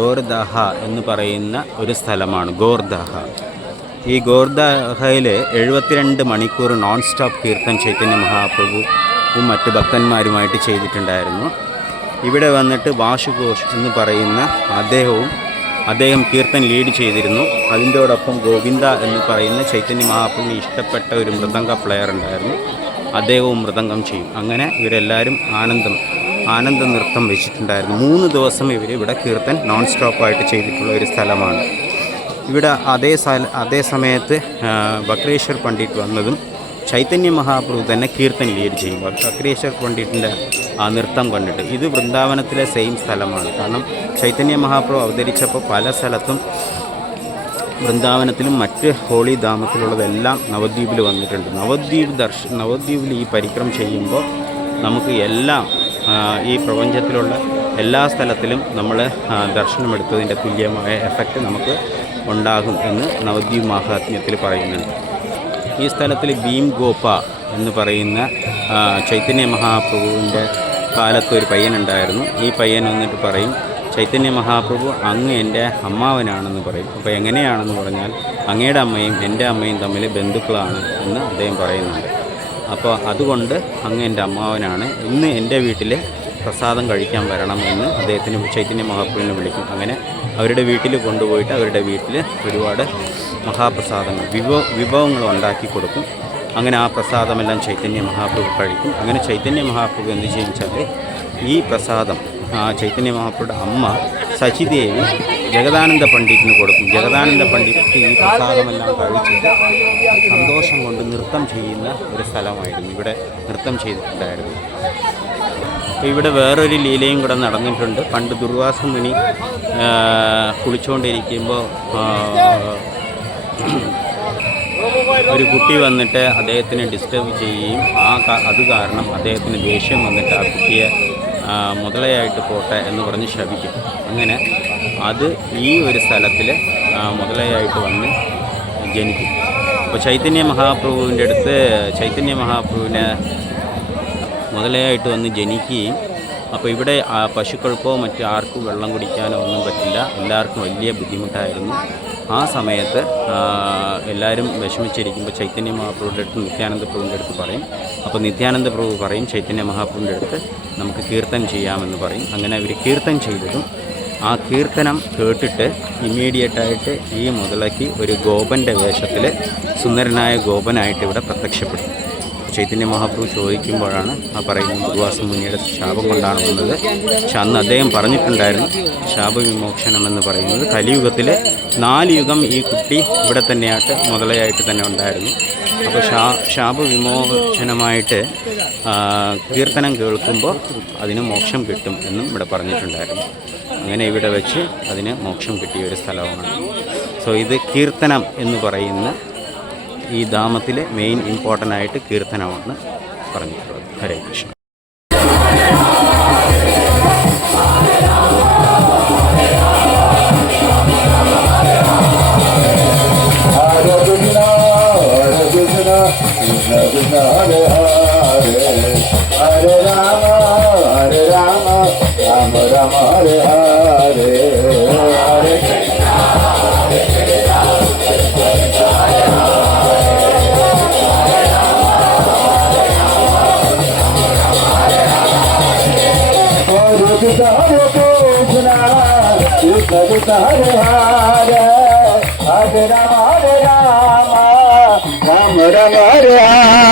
ഗോർദാഹ എന്ന് പറയുന്ന ഒരു സ്ഥലമാണ് ഗോർദാഹ. ഈ ഗോർദാഹയിൽ 72 മണിക്കൂർ നോൺ സ്റ്റോപ്പ് കീർത്തൻ ചൈതന്യ മഹാപ്രഭുവും മറ്റ് ഭക്തന്മാരുമായിട്ട് ചെയ്തിട്ടുണ്ടായിരുന്നു. ഇവിടെ വന്നിട്ട് വാശുഘോഷ് എന്ന് പറയുന്ന അദ്ദേഹം കീർത്തൻ ലീഡ് ചെയ്തിരുന്നു. അതിൻ്റോടൊപ്പം ഗോവിന്ദ എന്ന് പറയുന്ന ചൈതന്യ മഹാപ്രഭുവിന് ഇഷ്ടപ്പെട്ട ഒരു മൃദംഗ പ്ലെയർ ഉണ്ടായിരുന്നു. അദ്ദേഹവും മൃദംഗം ചെയ്യും. അങ്ങനെ ഇവരെല്ലാവരും ആനന്ദ നൃത്തം വെച്ചിട്ടുണ്ടായിരുന്നു. 3 ദിവസം ഇവിടെ കീർത്തൻ നോൺ സ്റ്റോപ്പായിട്ട് ചെയ്തിട്ടുള്ള ഒരു സ്ഥലമാണ്. ഇവിടെ അതേ സമയത്ത് ബക്രേശ്വർ പണ്ഡിറ്റ് വന്നതും ചൈതന്യ മഹാപ്രഭു തന്നെ കീർത്തൻ ലീഡ് ചെയ്യും. ബക്രേശ്വർ പണ്ഡിറ്റിൻ്റെ ആ നൃത്തം കണ്ടിട്ട് ഇത് വൃന്ദാവനത്തിലെ സെയിം സ്ഥലമാണ്. കാരണം ചൈതന്യ മഹാപ്രഭു അവതരിച്ചപ്പോൾ പല സ്ഥലത്തും വൃന്ദാവനത്തിലും മറ്റ് ഹോളി ധാമത്തിലുള്ളതെല്ലാം നവദ്വീപിൽ വന്നിട്ടുണ്ട്. നവദ്വീപിൽ ഈ പരിക്രമം ചെയ്യുമ്പോൾ നമുക്ക് എല്ലാം ഈ പ്രപഞ്ചത്തിലുള്ള എല്ലാ സ്ഥലത്തിലും നമ്മൾ ദർശനമെടുത്തതിൻ്റെ തുല്യമായ എഫക്റ്റ് നമുക്ക് ഉണ്ടാകും എന്ന് നവദ്വീപ് മഹാത്മ്യത്തിൽ പറയുന്നുണ്ട്. ഈ സ്ഥലത്തിൽ ഭീം ഗോപ എന്ന് പറയുന്ന ചൈതന്യ മഹാപ്രഭുവിൻ്റെ കാലത്ത് ഒരു പയ്യനുണ്ടായിരുന്നു. ഈ പയ്യൻ വന്നിട്ട് പറയും, ചൈതന്യ മഹാപ്രഭു അങ്ങ് എൻ്റെ അമ്മാവനാണെന്ന് പറയും. അപ്പോൾ എങ്ങനെയാണെന്ന് പറഞ്ഞാൽ അങ്ങയുടെ അമ്മയും എൻ്റെ അമ്മയും തമ്മിൽ ബന്ധുക്കളാണ് എന്ന് അദ്ദേഹം പറയുന്നുണ്ട്. അപ്പോൾ അതുകൊണ്ട് അങ്ങ് എൻ്റെ അമ്മാവനാണ്, ഇന്ന് എൻ്റെ വീട്ടിൽ പ്രസാദം കഴിക്കാൻ വരണം എന്ന് അദ്ദേഹത്തിന് ചൈതന്യ മഹാപ്രഭുവിനെ വിളിക്കും. അങ്ങനെ അവരുടെ വീട്ടിൽ കൊണ്ടുപോയിട്ട് അവരുടെ വീട്ടിൽ ഒരുപാട് മഹാപ്രസാദങ്ങൾ വിഭവങ്ങൾ ഉണ്ടാക്കി കൊടുക്കും. അങ്ങനെ ആ പ്രസാദമെല്ലാം ചൈതന്യ മഹാപ്രഭു കഴിക്കും. അങ്ങനെ ചൈതന്യ മഹാപ്രഭു എന്ത് ചെയ്യുന്നത്, ഈ പ്രസാദം ചൈതന്യ മഹാപ്രഭുയുടെ അമ്മ സച്ചിദേവി ജഗദാനന്ദ പണ്ഡിറ്റിന് കൊടുക്കും. ജഗദാനന്ദ പണ്ഡിറ്റ് ഈ പ്രസാദമെല്ലാം കഴിച്ചിട്ട് സന്തോഷം കൊണ്ട് നൃത്തം ചെയ്യുന്ന ഒരു സ്ഥലമായിരുന്നു. ഇവിടെ നൃത്തം ചെയ്തിട്ടുണ്ടായിരുന്നു. ഇവിടെ വേറൊരു ലീലയും കൂടെ നടന്നിട്ടുണ്ട്. പണ്ട് ദുർവാസ മുനി കുളിച്ചുകൊണ്ടിരിക്കുമ്പോൾ ഒരു കുട്ടി വന്നിട്ട് അദ്ദേഹത്തിനെ ഡിസ്റ്റർബ് ചെയ്യുകയും അത് കാരണം അദ്ദേഹത്തിന് ദേഷ്യം വന്നിട്ട് ആ കുട്ടിയെ മുതലയായിട്ട് പോട്ടെ എന്ന് പറഞ്ഞ് ശപിക്കും. അങ്ങനെ അത് ഈ ഒരു സ്ഥലത്തിൽ മുതലയായിട്ട് വന്ന് ജനിക്കും. അപ്പോൾ ചൈതന്യ മഹാപ്രഭുവിനെ മുതലയായിട്ട് വന്ന് ജനിക്കുകയും, അപ്പോൾ ഇവിടെ പശുക്കൾക്കോ മറ്റു ആർക്കും വെള്ളം കുടിക്കാനോ ഒന്നും പറ്റില്ല. എല്ലാവർക്കും വലിയ ബുദ്ധിമുട്ടായിരുന്നു. ആ സമയത്ത് എല്ലാവരും വിഷമിച്ചിരിക്കുമ്പോൾ ചൈതന്യ മഹാപ്രഭുവിൻ്റെ അടുത്ത് നിത്യാനന്ദ പ്രഭുവിൻ്റെ അടുത്ത് പറയും. അപ്പോൾ നിത്യാനന്ദ പ്രഭു പറയും ചൈതന്യ മഹാപ്രഭുവിൻ്റെ അടുത്ത് നമുക്ക് കീർത്തൻ ചെയ്യാമെന്ന് പറയും. അങ്ങനെ അവർ കീർത്തൻ ചെയ്തതും ആ കീർത്തനം കേട്ടിട്ട് ഇമ്മീഡിയറ്റായിട്ട് ഈ മുതലയ്ക്ക് ഒരു ഗോപൻ്റെ വേഷത്തിൽ സുന്ദരനായ ഗോപനായിട്ട് ഇവിടെ പ്രത്യക്ഷപ്പെടും. ചൈതന്യ മഹാപ്രഭു ചോദിക്കുമ്പോഴാണ് ആ പറയുന്നത് ദുർവാസ മുനിയുടെ ശാപം കൊണ്ടാണ് വന്നത്. പക്ഷെ അന്ന് അദ്ദേഹം പറഞ്ഞിട്ടുണ്ടായിരുന്നു ശാപവിമോക്ഷണം എന്ന് പറയുന്നത് കലിയുഗത്തിൽ 4 യുഗം ഈ കുട്ടി ഇവിടെ തന്നെയായിട്ട് മുതലയായിട്ട് തന്നെ ഉണ്ടായിരുന്നു. അപ്പോൾ ശാപവിമോചനമായിട്ട് കീർത്തനം കേൾക്കുമ്പോൾ അതിന് മോക്ഷം കിട്ടും എന്നും ഇവിടെ പറഞ്ഞിട്ടുണ്ടായിരുന്നു. അങ്ങനെ ഇവിടെ വെച്ച് അതിന് മോക്ഷം കിട്ടിയ ഒരു സ്ഥലമാണ്. സോ ഇത് കീർത്തനം എന്ന് പറയുന്ന ഈ ധാമത്തിലെ മെയിൻ ഇമ്പോർട്ടൻ്റ് ആയിട്ട് കീർത്തനമാണ് പറഞ്ഞിട്ടുള്ളത്. ഹരേ Krishna. Hare Rama, Hare Rama, Rama Rama, Hare Hare, Hare Krishna, Hare Krishna, Krishna Krishna, Hare Hare, Hare Rama, Hare Rama, Rama Rama, Hare Hare, Hare Krishna, Hare Krishna, Krishna Krishna, Hare Hare, Hare Rama, Hare Rama, Rama Rama, Hare Hare.